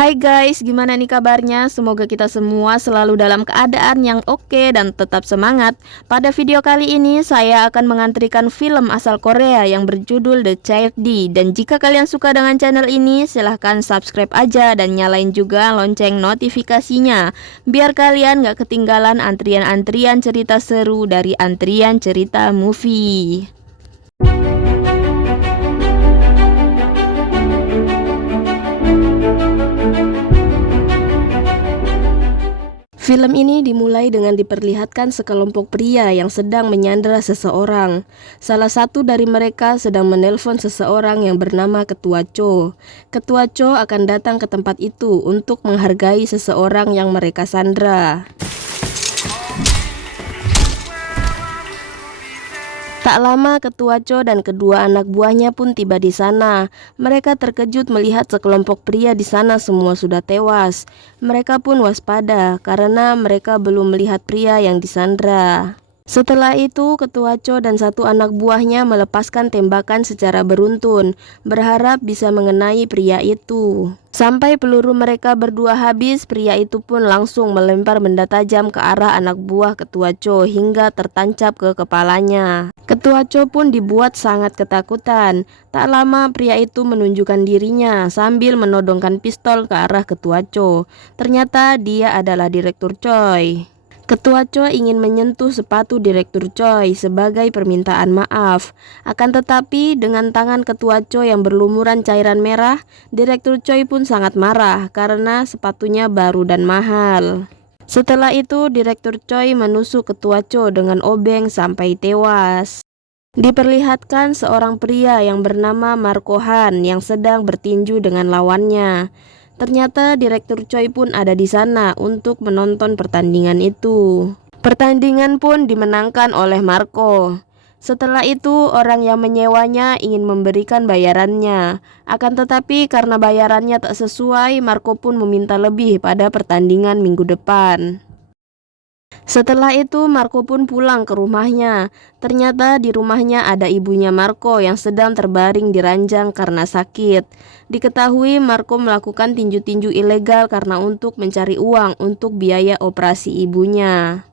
Hai guys, gimana nih kabarnya? Semoga kita semua selalu dalam keadaan yang oke dan tetap semangat. Pada video kali ini saya akan mengantrikan film asal Korea yang berjudul The Child D. Dan jika kalian suka dengan channel ini, silahkan subscribe aja dan nyalain juga lonceng notifikasinya, biar kalian gak ketinggalan antrian-antrian cerita seru dari Antrian Cerita Movie. Film ini dimulai dengan diperlihatkan sekelompok pria yang sedang menyandera seseorang. Salah satu dari mereka sedang menelpon seseorang yang bernama Ketua Cho. Ketua Cho akan datang ke tempat itu untuk menghargai seseorang yang mereka sandra. Tak lama Ketua Cho dan kedua anak buahnya pun tiba di sana. Mereka terkejut melihat sekelompok pria di sana semua sudah tewas. Mereka pun waspada karena mereka belum melihat pria yang disandra. Setelah itu, Ketua Cho dan satu anak buahnya melepaskan tembakan secara beruntun, berharap bisa mengenai pria itu. Sampai peluru mereka berdua habis, pria itu pun langsung melempar benda tajam ke arah anak buah Ketua Cho hingga tertancap ke kepalanya. Ketua Cho pun dibuat sangat ketakutan. Tak lama pria itu menunjukkan dirinya sambil menodongkan pistol ke arah Ketua Cho. Ternyata dia adalah Direktur Choi. Ketua Cho ingin menyentuh sepatu Direktur Choi sebagai permintaan maaf. Akan tetapi dengan tangan Ketua Cho yang berlumuran cairan merah, Direktur Choi pun sangat marah karena sepatunya baru dan mahal. Setelah itu Direktur Choi menusuk Ketua Cho dengan obeng sampai tewas. Diperlihatkan seorang pria yang bernama Marco Han yang sedang bertinju dengan lawannya. Ternyata Direktur Choi pun ada di sana untuk menonton pertandingan itu. Pertandingan pun dimenangkan oleh Marco. Setelah itu orang yang menyewanya ingin memberikan bayarannya. Akan tetapi karena bayarannya tak sesuai, Marco pun meminta lebih pada pertandingan minggu depan. Setelah itu Marco pun pulang ke rumahnya. Ternyata di rumahnya ada ibunya Marco yang sedang terbaring di ranjang karena sakit. Diketahui Marco melakukan tinju-tinju ilegal karena untuk mencari uang untuk biaya operasi ibunya.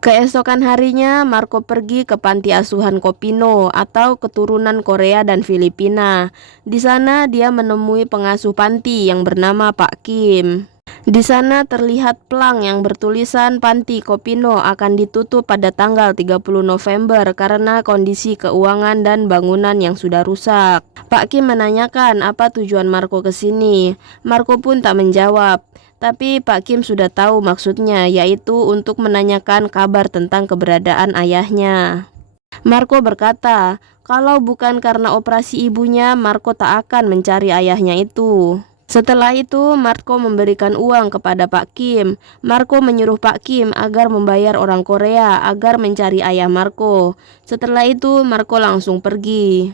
Keesokan harinya Marco pergi ke panti asuhan Kopino atau keturunan Korea dan Filipina. Di sana dia menemui pengasuh panti yang bernama Pak Kim. Di sana terlihat plang yang bertulisan panti Kopino akan ditutup pada tanggal 30 November karena kondisi keuangan dan bangunan yang sudah rusak. Pak Kim menanyakan apa tujuan Marco ke sini. Marco pun tak menjawab. Tapi Pak Kim sudah tahu maksudnya, yaitu untuk menanyakan kabar tentang keberadaan ayahnya. Marco berkata, kalau bukan karena operasi ibunya, Marco tak akan mencari ayahnya itu. Setelah itu, Marco memberikan uang kepada Pak Kim. Marco menyuruh Pak Kim agar membayar orang Korea agar mencari ayah Marco. Setelah itu, Marco langsung pergi.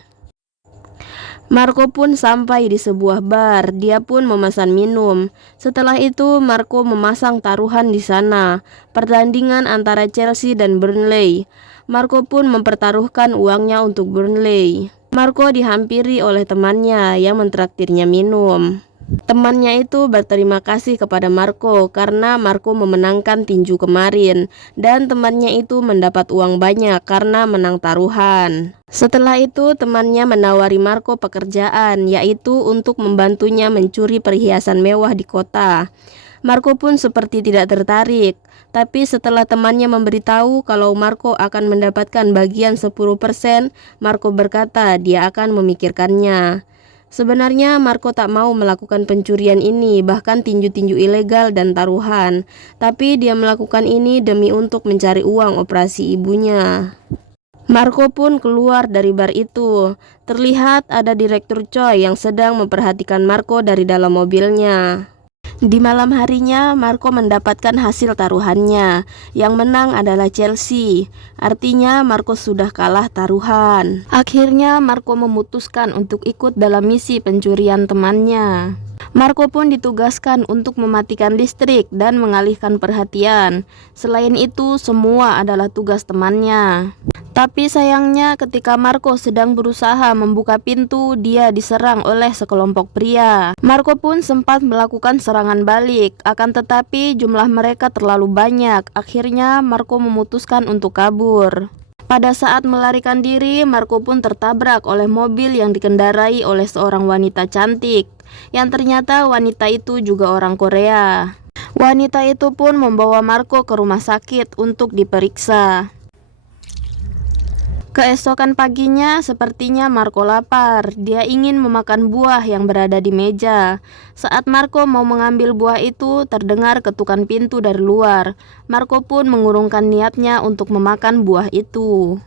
Marco pun sampai di sebuah bar. Dia pun memesan minum. Setelah itu, Marco memasang taruhan di sana. Pertandingan antara Chelsea dan Burnley. Marco pun mempertaruhkan uangnya untuk Burnley. Marco dihampiri oleh temannya yang mentraktirnya minum. Temannya itu berterima kasih kepada Marco karena Marco memenangkan tinju kemarin, dan temannya itu mendapat uang banyak karena menang taruhan. Setelah itu temannya menawari Marco pekerjaan, yaitu untuk membantunya mencuri perhiasan mewah di kota. Marco pun seperti tidak tertarik, tapi setelah temannya memberitahu kalau Marco akan mendapatkan bagian 10%, Marco berkata dia akan memikirkannya. Sebenarnya Marco tak mau melakukan pencurian ini, bahkan tinju-tinju ilegal dan taruhan. Tapi dia melakukan ini demi untuk mencari uang operasi ibunya. Marco pun keluar dari bar itu. Terlihat ada Direktur Choi yang sedang memperhatikan Marco dari dalam mobilnya. Di malam harinya, Marco mendapatkan hasil taruhannya. Yang menang adalah Chelsea. Artinya Marco sudah kalah taruhan. Akhirnya Marco memutuskan untuk ikut dalam misi pencurian temannya. Marco pun ditugaskan untuk mematikan listrik dan mengalihkan perhatian. Selain itu, semua adalah tugas temannya. Tapi sayangnya ketika Marco sedang berusaha membuka pintu, dia diserang oleh sekelompok pria. Marco pun sempat melakukan serangan balik, akan tetapi jumlah mereka terlalu banyak. Akhirnya Marco memutuskan untuk kabur. Pada saat melarikan diri, Marco pun tertabrak oleh mobil yang dikendarai oleh seorang wanita cantik, yang ternyata wanita itu juga orang Korea. Wanita itu pun membawa Marco ke rumah sakit untuk diperiksa. Keesokan paginya, sepertinya Marco lapar. Dia ingin memakan buah yang berada di meja. Saat Marco mau mengambil buah itu, terdengar ketukan pintu dari luar. Marco pun mengurungkan niatnya untuk memakan buah itu.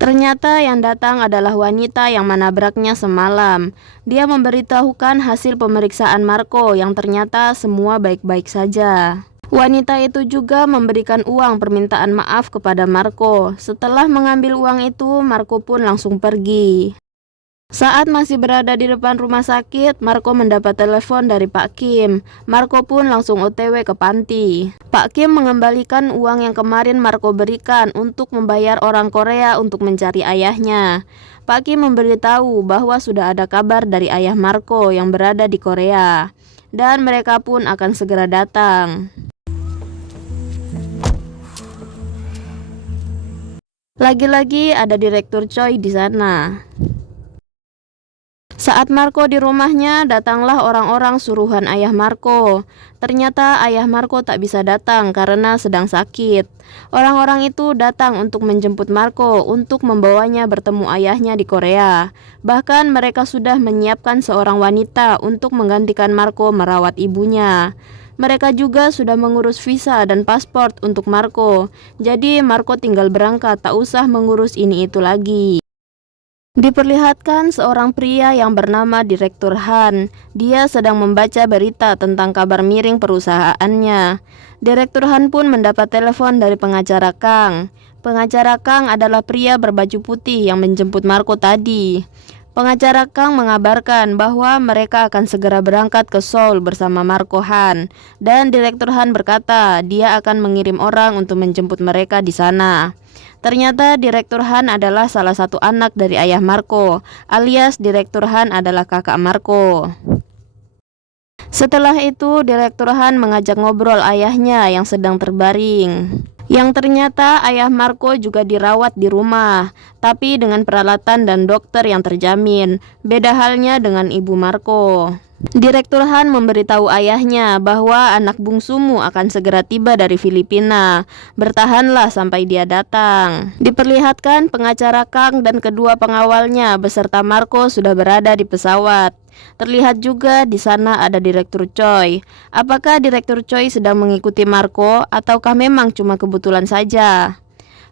Ternyata yang datang adalah wanita yang menabraknya semalam. Dia memberitahukan hasil pemeriksaan Marco yang ternyata semua baik-baik saja. Wanita itu juga memberikan uang permintaan maaf kepada Marco. Setelah mengambil uang itu, Marco pun langsung pergi. Saat masih berada di depan rumah sakit, Marco mendapat telepon dari Pak Kim. Marco pun langsung OTW ke panti. Pak Kim mengembalikan uang yang kemarin Marco berikan untuk membayar orang Korea untuk mencari ayahnya. Pak Kim memberitahu bahwa sudah ada kabar dari ayah Marco yang berada di Korea, dan mereka pun akan segera datang. Lagi-lagi ada Direktur Choi di sana. Saat Marco di rumahnya, datanglah orang-orang suruhan ayah Marco. Ternyata ayah Marco tak bisa datang karena sedang sakit. Orang-orang itu datang untuk menjemput Marco untuk membawanya bertemu ayahnya di Korea. Bahkan mereka sudah menyiapkan seorang wanita untuk menggantikan Marco merawat ibunya. Mereka juga sudah mengurus visa dan paspor untuk Marco. Jadi Marco tinggal berangkat, tak usah mengurus ini itu lagi. Diperlihatkan seorang pria yang bernama Direktur Han. Dia sedang membaca berita tentang kabar miring perusahaannya. Direktur Han pun mendapat telepon dari pengacara Kang. Pengacara Kang adalah pria berbaju putih yang menjemput Marco tadi. Pengacara Kang mengabarkan bahwa mereka akan segera berangkat ke Seoul bersama Marco Han, dan Direktur Han berkata dia akan mengirim orang untuk menjemput mereka di sana. Ternyata Direktur Han adalah salah satu anak dari ayah Marco, alias Direktur Han adalah kakak Marco. Setelah itu, Direktur Han mengajak ngobrol ayahnya yang sedang terbaring. Yang ternyata ayah Marco juga dirawat di rumah, tapi dengan peralatan dan dokter yang terjamin. Beda halnya dengan ibu Marco. Direktur Han memberitahu ayahnya bahwa anak bungsumu akan segera tiba dari Filipina. Bertahanlah sampai dia datang. Diperlihatkan pengacara Kang dan kedua pengawalnya beserta Marco sudah berada di pesawat. Terlihat juga di sana ada Direktur Choi. Apakah Direktur Choi sedang mengikuti Marco ataukah memang cuma kebetulan saja?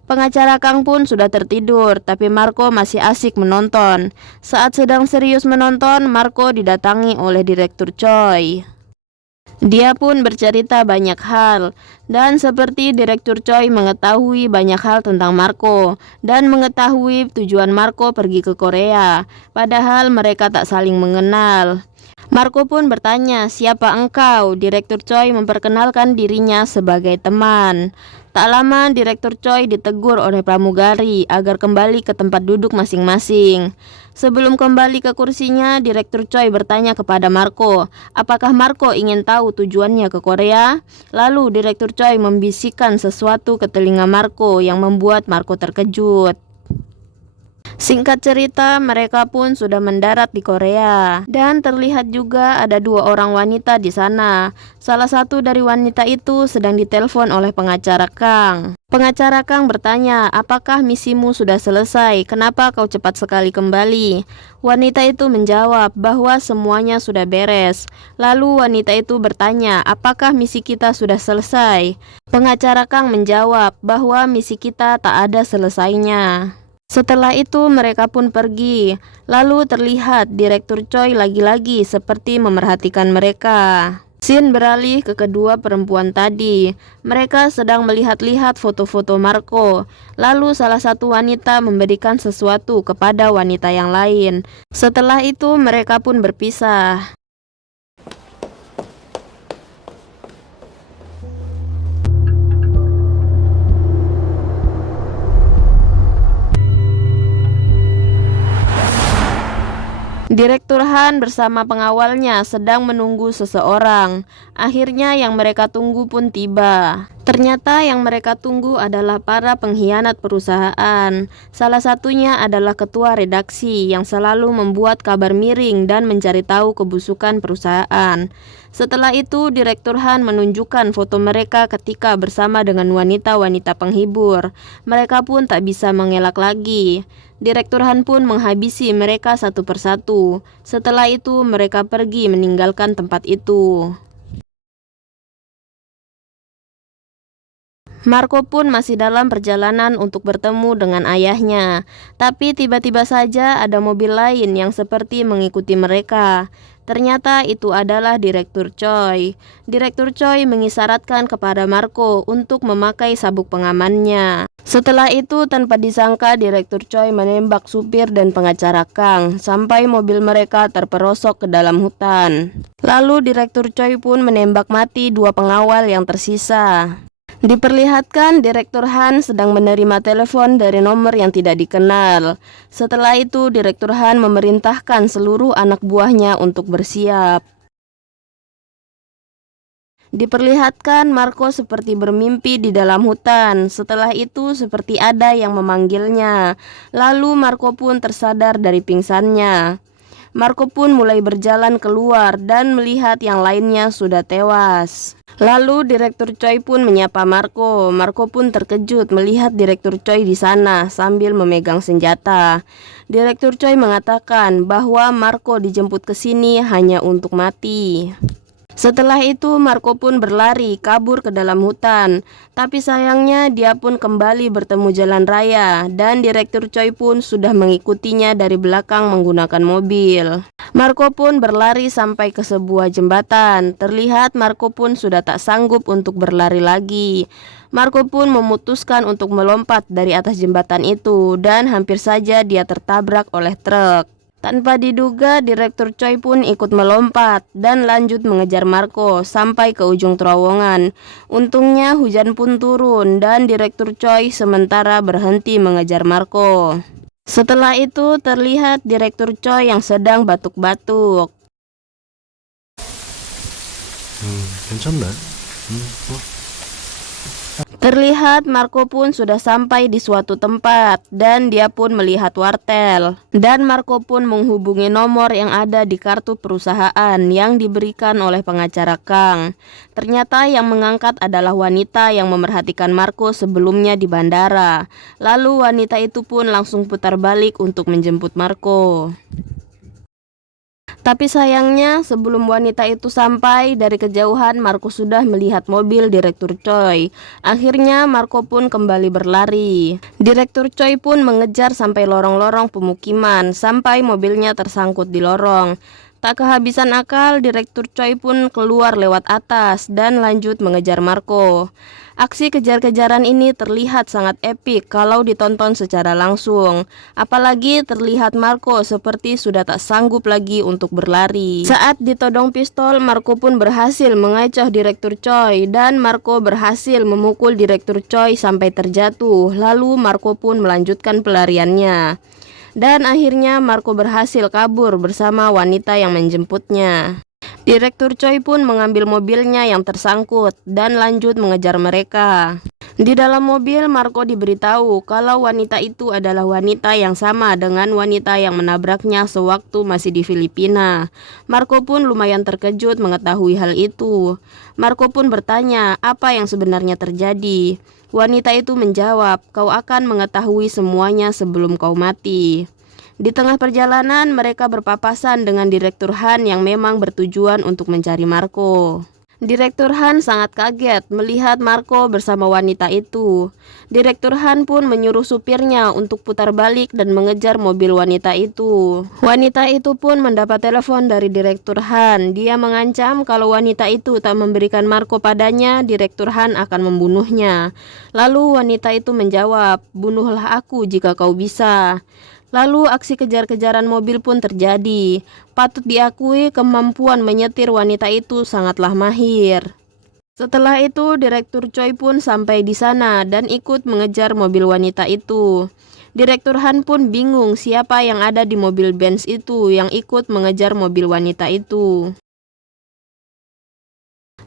Pengacara Kang pun sudah tertidur, tapi Marco masih asik menonton. Saat sedang serius menonton, Marco didatangi oleh Direktur Choi. Dia pun bercerita banyak hal, dan seperti Direktur Choi mengetahui banyak hal tentang Marco, dan mengetahui tujuan Marco pergi ke Korea, padahal mereka tak saling mengenal. Marco pun bertanya, "Siapa engkau?" Direktur Choi memperkenalkan dirinya sebagai teman. Tak lama Direktur Choi ditegur oleh pramugari agar kembali ke tempat duduk masing-masing. Sebelum kembali ke kursinya, Direktur Choi bertanya kepada Marco, apakah Marco ingin tahu tujuannya ke Korea? Lalu Direktur Choi membisikkan sesuatu ke telinga Marco yang membuat Marco terkejut. Singkat cerita, mereka pun sudah mendarat di Korea, dan terlihat juga ada dua orang wanita di sana. Salah satu dari wanita itu sedang ditelepon oleh pengacara Kang. Pengacara Kang bertanya, apakah misimu sudah selesai? Kenapa kau cepat sekali kembali? Wanita itu menjawab bahwa semuanya sudah beres. Lalu wanita itu bertanya, apakah misi kita sudah selesai? Pengacara Kang menjawab bahwa misi kita tak ada selesainya. Setelah itu mereka pun pergi. Lalu terlihat Direktur Choi lagi-lagi seperti memerhatikan mereka. Scene beralih ke kedua perempuan tadi. Mereka sedang melihat-lihat foto-foto Marco. Lalu salah satu wanita memberikan sesuatu kepada wanita yang lain. Setelah itu mereka pun berpisah. Direktur Han bersama pengawalnya sedang menunggu seseorang. Akhirnya yang mereka tunggu pun tiba. Ternyata yang mereka tunggu adalah para pengkhianat perusahaan. Salah satunya adalah ketua redaksi yang selalu membuat kabar miring dan mencari tahu kebusukan perusahaan. Setelah itu, Direktur Han menunjukkan foto mereka ketika bersama dengan wanita-wanita penghibur. Mereka pun tak bisa mengelak lagi. Direktur Han pun menghabisi mereka satu persatu. Setelah itu, mereka pergi meninggalkan tempat itu. Marco pun masih dalam perjalanan untuk bertemu dengan ayahnya. Tapi tiba-tiba saja ada mobil lain yang seperti mengikuti mereka. Ternyata itu adalah Direktur Choi. Direktur Choi mengisyaratkan kepada Marco untuk memakai sabuk pengamannya. Setelah itu, tanpa disangka Direktur Choi menembak supir dan pengacara Kang sampai mobil mereka terperosok ke dalam hutan. Lalu Direktur Choi pun menembak mati dua pengawal yang tersisa. Diperlihatkan Direktur Han sedang menerima telepon dari nomor yang tidak dikenal. Setelah itu, Direktur Han memerintahkan seluruh anak buahnya untuk bersiap. Diperlihatkan Marco seperti bermimpi di dalam hutan. Setelah itu seperti ada yang memanggilnya. Lalu Marco pun tersadar dari pingsannya. Marco pun mulai berjalan keluar dan melihat yang lainnya sudah tewas. Lalu Direktur Choi pun menyapa Marco. Marco pun terkejut melihat Direktur Choi di sana sambil memegang senjata. Direktur Choi mengatakan bahwa Marco dijemput ke sini hanya untuk mati. Setelah itu Marco pun berlari kabur ke dalam hutan. Tapi sayangnya dia pun kembali bertemu jalan raya dan Direktur Choi pun sudah mengikutinya dari belakang menggunakan mobil. Marco pun berlari sampai ke sebuah jembatan. Terlihat Marco pun sudah tak sanggup untuk berlari lagi. Marco pun memutuskan untuk melompat dari atas jembatan itu dan hampir saja dia tertabrak oleh truk. Tanpa diduga, Direktur Choi pun ikut melompat dan lanjut mengejar Marco sampai ke ujung terowongan. Untungnya hujan pun turun dan Direktur Choi sementara berhenti mengejar Marco. Setelah itu terlihat Direktur Choi yang sedang batuk-batuk. 괜찮네. Terlihat Marco pun sudah sampai di suatu tempat dan dia pun melihat wartel. Dan Marco pun menghubungi nomor yang ada di kartu perusahaan yang diberikan oleh pengacara Kang. Ternyata yang mengangkat adalah wanita yang memerhatikan Marco sebelumnya di bandara. Lalu wanita itu pun langsung putar balik untuk menjemput Marco. Tapi sayangnya sebelum wanita itu sampai, dari kejauhan Marco sudah melihat mobil Direktur Choi. Akhirnya Marco pun kembali berlari. Direktur Choi pun mengejar sampai lorong-lorong pemukiman sampai mobilnya tersangkut di lorong. Tak kehabisan akal, Direktur Choi pun keluar lewat atas dan lanjut mengejar Marco. Aksi kejar-kejaran ini terlihat sangat epik kalau ditonton secara langsung. Apalagi terlihat Marco seperti sudah tak sanggup lagi untuk berlari. Saat ditodong pistol, Marco pun berhasil mengecoh Direktur Choi dan Marco berhasil memukul Direktur Choi sampai terjatuh. Lalu Marco pun melanjutkan pelariannya. Dan akhirnya Marco berhasil kabur bersama wanita yang menjemputnya. Direktur Choi pun mengambil mobilnya yang tersangkut dan lanjut mengejar mereka. Di dalam mobil, Marco diberitahu kalau wanita itu adalah wanita yang sama dengan wanita yang menabraknya sewaktu masih di Filipina. Marco pun lumayan terkejut mengetahui hal itu. Marco pun bertanya apa yang sebenarnya terjadi. Wanita itu menjawab, "Kau akan mengetahui semuanya sebelum kau mati." Di tengah perjalanan, mereka berpapasan dengan Direktur Han yang memang bertujuan untuk mencari Marco. Direktur Han sangat kaget melihat Marco bersama wanita itu. Direktur Han pun menyuruh supirnya untuk putar balik dan mengejar mobil wanita itu. Wanita itu pun mendapat telepon dari Direktur Han. Dia mengancam kalau wanita itu tak memberikan Marco padanya, Direktur Han akan membunuhnya. Lalu wanita itu menjawab, "Bunuhlah aku jika kau bisa." Lalu aksi kejar-kejaran mobil pun terjadi. Patut diakui kemampuan menyetir wanita itu sangatlah mahir. Setelah itu Direktur Choi pun sampai di sana dan ikut mengejar mobil wanita itu. Direktur Han pun bingung siapa yang ada di mobil Benz itu yang ikut mengejar mobil wanita itu.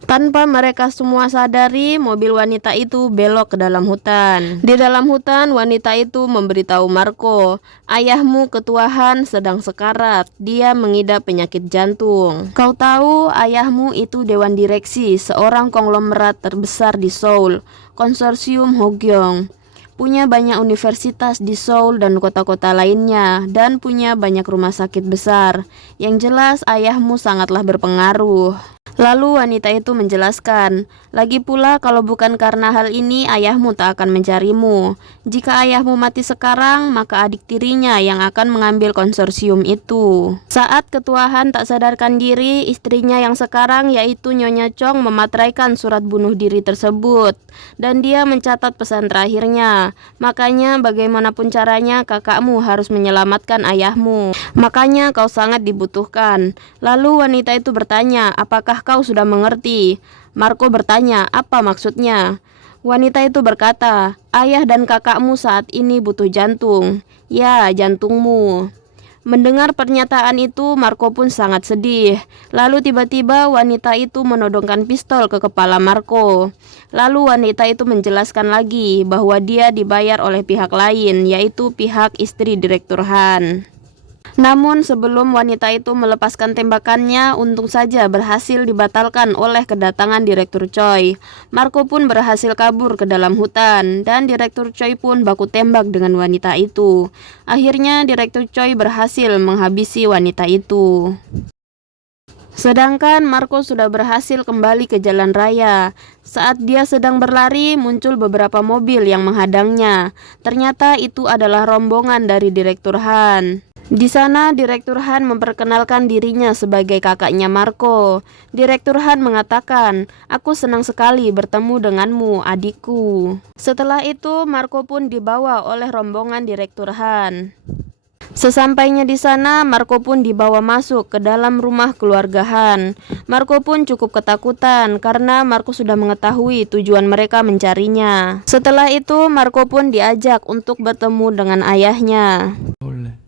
Tanpa mereka semua sadari, mobil wanita itu belok ke dalam hutan. Di dalam hutan, wanita itu memberitahu Marco, "Ayahmu ketua Han sedang sekarat. Dia mengidap penyakit jantung. Kau tahu, ayahmu itu dewan direksi seorang konglomerat terbesar di Seoul, konsorsium Hogyong. Punya banyak universitas di Seoul dan kota-kota lainnya, dan punya banyak rumah sakit besar. Yang jelas ayahmu sangatlah berpengaruh." Lalu wanita itu menjelaskan, "Lagi pula kalau bukan karena hal ini ayahmu tak akan mencarimu. Jika ayahmu mati sekarang, maka adik tirinya yang akan mengambil konsorsium itu." Saat ketua Han tak sadarkan diri, istrinya yang sekarang yaitu Nyonya Chong memateraikan surat bunuh diri tersebut. Dan dia mencatat pesan terakhirnya, "Makanya bagaimanapun caranya kakakmu harus menyelamatkan ayahmu. Makanya kau sangat dibutuhkan." Lalu wanita itu bertanya, "Apakah kau sudah mengerti?" Marco bertanya, "Apa maksudnya?" Wanita itu berkata, "Ayah dan kakakmu saat ini butuh jantung." "Ya, jantungmu." Mendengar pernyataan itu, Marco pun sangat sedih. Lalu tiba-tiba wanita itu menodongkan pistol ke kepala Marco. Lalu wanita itu menjelaskan lagi bahwa dia dibayar oleh pihak lain, yaitu pihak istri Direktur Han. Namun sebelum wanita itu melepaskan tembakannya, untung saja berhasil dibatalkan oleh kedatangan Direktur Choi. Marco pun berhasil kabur ke dalam hutan, dan Direktur Choi pun baku tembak dengan wanita itu. Akhirnya Direktur Choi berhasil menghabisi wanita itu. Sedangkan Marco sudah berhasil kembali ke jalan raya. Saat dia sedang berlari, muncul beberapa mobil yang menghadangnya. Ternyata itu adalah rombongan dari Direktur Han. Di sana Direktur Han memperkenalkan dirinya sebagai kakaknya Marco. Direktur Han mengatakan, "Aku senang sekali bertemu denganmu, adikku." Setelah itu Marco pun dibawa oleh rombongan Direktur Han. Sesampainya di sana, Marco pun dibawa masuk ke dalam rumah keluarga Han. Marco pun cukup ketakutan karena Marco sudah mengetahui tujuan mereka mencarinya. Setelah itu, Marco pun diajak untuk bertemu dengan ayahnya. 원래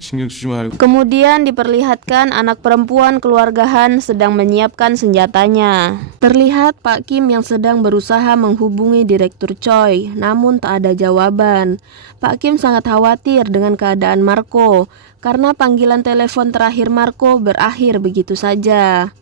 신경 쓰지 말고. Kemudian diperlihatkan anak perempuan keluarga Han sedang menyiapkan senjatanya. Terlihat Pak Kim yang sedang berusaha menghubungi Direktur Choi, namun tak ada jawaban. Pak Kim sangat khawatir dengan keadaan Marco, karena panggilan telepon terakhir Marco berakhir begitu saja.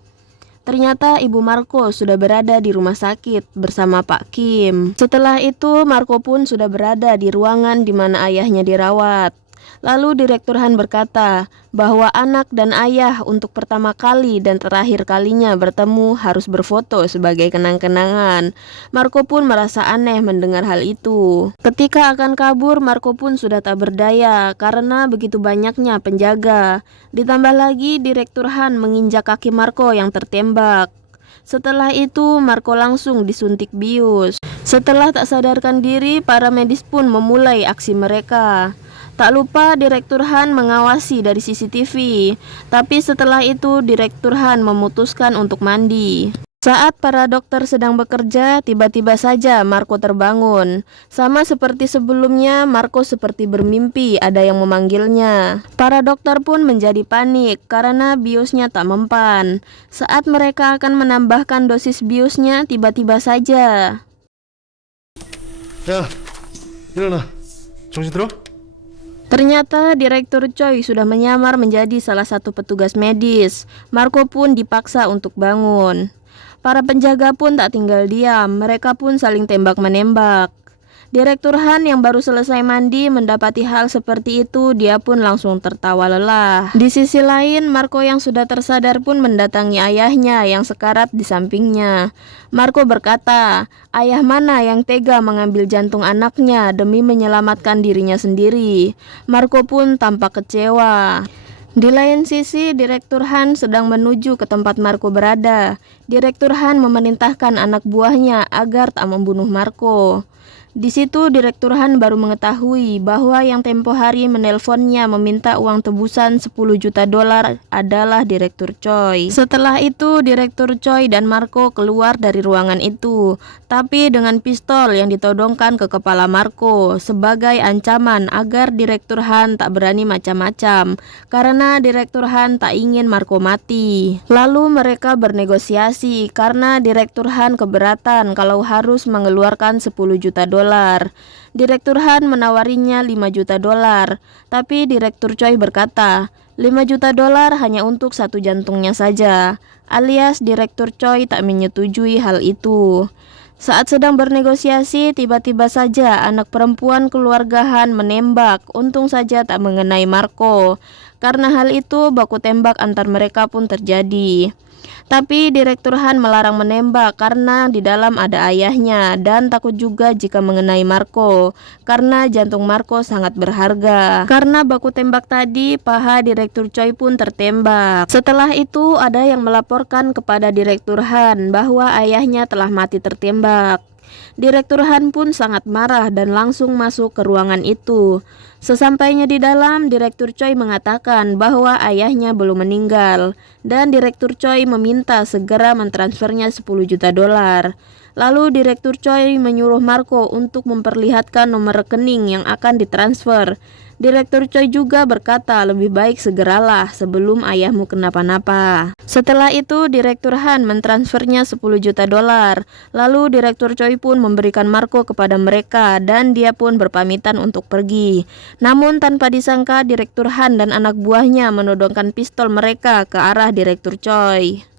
Ternyata ibu Marco sudah berada di rumah sakit bersama Pak Kim. Setelah itu Marco pun sudah berada di ruangan di mana ayahnya dirawat. Lalu Direktur Han berkata bahwa anak dan ayah untuk pertama kali dan terakhir kalinya bertemu harus berfoto sebagai kenang-kenangan. Marco pun merasa aneh mendengar hal itu. Ketika akan kabur, Marco pun sudah tak berdaya karena begitu banyaknya penjaga. Ditambah lagi Direktur Han menginjak kaki Marco yang tertembak. Setelah itu Marco langsung disuntik bius. Setelah tak sadarkan diri, para medis pun memulai aksi mereka. Tak lupa Direktur Han mengawasi dari CCTV. Tapi setelah itu Direktur Han memutuskan untuk mandi. Saat para dokter sedang bekerja, tiba-tiba saja Marco terbangun. Sama seperti sebelumnya, Marco seperti bermimpi ada yang memanggilnya. Para dokter pun menjadi panik karena biusnya tak mempan. Saat mereka akan menambahkan dosis biusnya, tiba-tiba saja 야, 일어나. 정신 들어? ternyata Direktur Choi sudah menyamar menjadi salah satu petugas medis. Marco pun dipaksa untuk bangun. Para penjaga pun tak tinggal diam, mereka pun saling tembak-menembak. Direktur Han yang baru selesai mandi mendapati hal seperti itu, dia pun langsung tertawa lelah. Di sisi lain, Marco yang sudah tersadar pun mendatangi ayahnya yang sekarat di sampingnya. Marco berkata, "Ayah mana yang tega mengambil jantung anaknya demi menyelamatkan dirinya sendiri?" Marco pun tampak kecewa. Di lain sisi, Direktur Han sedang menuju ke tempat Marco berada. Direktur Han memerintahkan anak buahnya agar tak membunuh Marco. Di situ Direktur Han baru mengetahui bahwa yang tempo hari menelponnya meminta uang tebusan 10 juta dolar adalah Direktur Choi. Setelah itu Direktur Choi dan Marco keluar dari ruangan itu, tapi dengan pistol yang ditodongkan ke kepala Marco sebagai ancaman agar Direktur Han tak berani macam-macam, karena Direktur Han tak ingin Marco mati. Lalu mereka bernegosiasi karena Direktur Han keberatan kalau harus mengeluarkan 10 juta dolar. Direktur Han menawarinya 5 juta dolar, tapi Direktur Choi berkata 5 juta dolar hanya untuk satu jantungnya saja, alias Direktur Choi tak menyetujui hal itu. Saat sedang bernegosiasi, tiba-tiba saja anak perempuan keluarga Han menembak, untung saja tak mengenai Marco. Karena hal itu, baku tembak antar mereka pun terjadi. Tapi Direktur Han melarang menembak karena di dalam ada ayahnya dan takut juga jika mengenai Marco karena jantung Marco sangat berharga. Karena baku tembak tadi, paha Direktur Choi pun tertembak. Setelah itu ada yang melaporkan kepada Direktur Han bahwa ayahnya telah mati tertembak. Direktur Han pun sangat marah dan langsung masuk ke ruangan itu. Sesampainya di dalam, Direktur Choi mengatakan bahwa ayahnya belum meninggal dan Direktur Choi meminta segera mentransfernya 10 juta dolar. Lalu Direktur Choi menyuruh Marco untuk memperlihatkan nomor rekening yang akan ditransfer. Direktur Choi juga berkata lebih baik segeralah sebelum ayahmu kenapa-napa. Setelah itu Direktur Han mentransfernya 10 juta dolar. Lalu Direktur Choi pun memberikan Marco kepada mereka dan dia pun berpamitan untuk pergi. Namun tanpa disangka Direktur Han dan anak buahnya menodongkan pistol mereka ke arah Direktur Choi.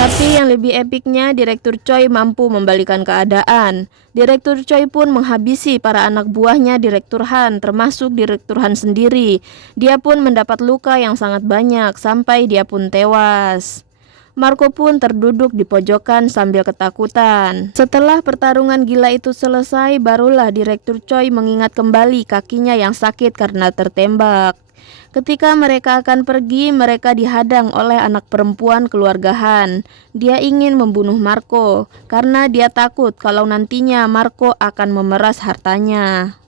Tapi yang lebih epiknya, Direktur Choi mampu membalikan keadaan. Direktur Choi pun menghabisi para anak buahnya Direktur Han, termasuk Direktur Han sendiri. Dia pun mendapat luka yang sangat banyak, sampai dia pun tewas. Marco pun terduduk di pojokan sambil ketakutan. Setelah pertarungan gila itu selesai, barulah Direktur Choi mengingat kembali kakinya yang sakit karena tertembak. Ketika mereka akan pergi, mereka dihadang oleh anak perempuan keluarga Han. Dia ingin membunuh Marco karena dia takut kalau nantinya Marco akan memeras hartanya.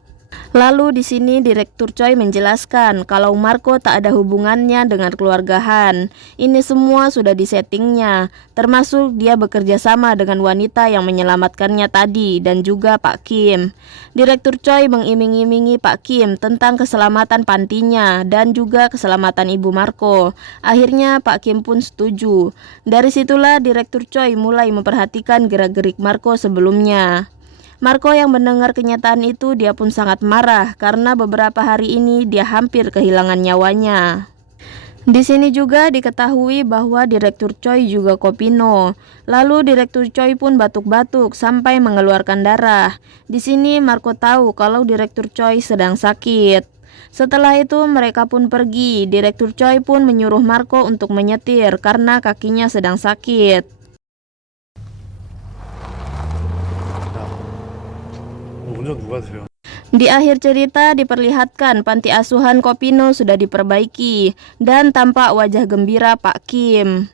Lalu di sini Direktur Choi menjelaskan kalau Marco tak ada hubungannya dengan keluarga Han. Ini semua sudah disettingnya, termasuk dia bekerja sama dengan wanita yang menyelamatkannya tadi dan juga Pak Kim. Direktur Choi mengiming-imingi Pak Kim tentang keselamatan pantinya dan juga keselamatan ibu Marco. Akhirnya Pak Kim pun setuju. Dari situlah Direktur Choi mulai memperhatikan gerak-gerik Marco sebelumnya. Marco yang mendengar kenyataan itu dia pun sangat marah karena beberapa hari ini dia hampir kehilangan nyawanya. Di sini juga diketahui bahwa Direktur Choi juga kopino. Lalu Direktur Choi pun batuk-batuk sampai mengeluarkan darah. Di sini Marco tahu kalau Direktur Choi sedang sakit. Setelah itu mereka pun pergi. Direktur Choi pun menyuruh Marco untuk menyetir karena kakinya sedang sakit. 운전 누가 하세요? Di akhir cerita diperlihatkan panti asuhan Kopino sudah diperbaiki dan tampak wajah gembira Pak Kim.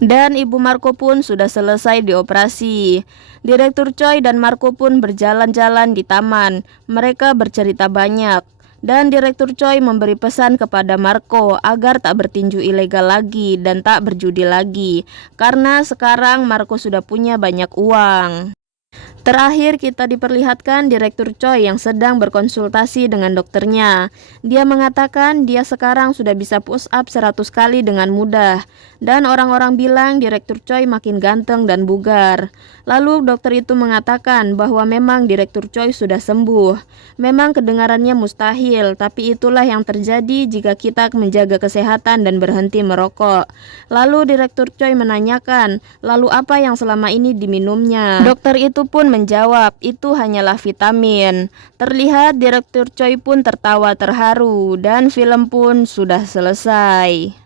Dan ibu Marco pun sudah selesai dioperasi. Direktur Choi dan Marco pun berjalan-jalan di taman. Mereka bercerita banyak. Dan Direktur Choi memberi pesan kepada Marco agar tak bertinju ilegal lagi dan tak berjudi lagi. Karena sekarang Marco sudah punya banyak uang. Terakhir kita diperlihatkan Direktur Choi yang sedang berkonsultasi dengan dokternya. Dia mengatakan dia sekarang sudah bisa push up 100 kali dengan mudah. Dan orang-orang bilang Direktur Choi makin ganteng dan bugar. Lalu dokter itu mengatakan bahwa memang Direktur Choi sudah sembuh. Memang kedengarannya mustahil, tapi itulah yang terjadi jika kita menjaga kesehatan dan berhenti merokok. Lalu Direktur Choi menanyakan, lalu apa yang selama ini diminumnya? Dokter itu pun menjawab, itu hanyalah vitamin. Terlihat Direktur Choi pun tertawa terharu dan film pun sudah selesai.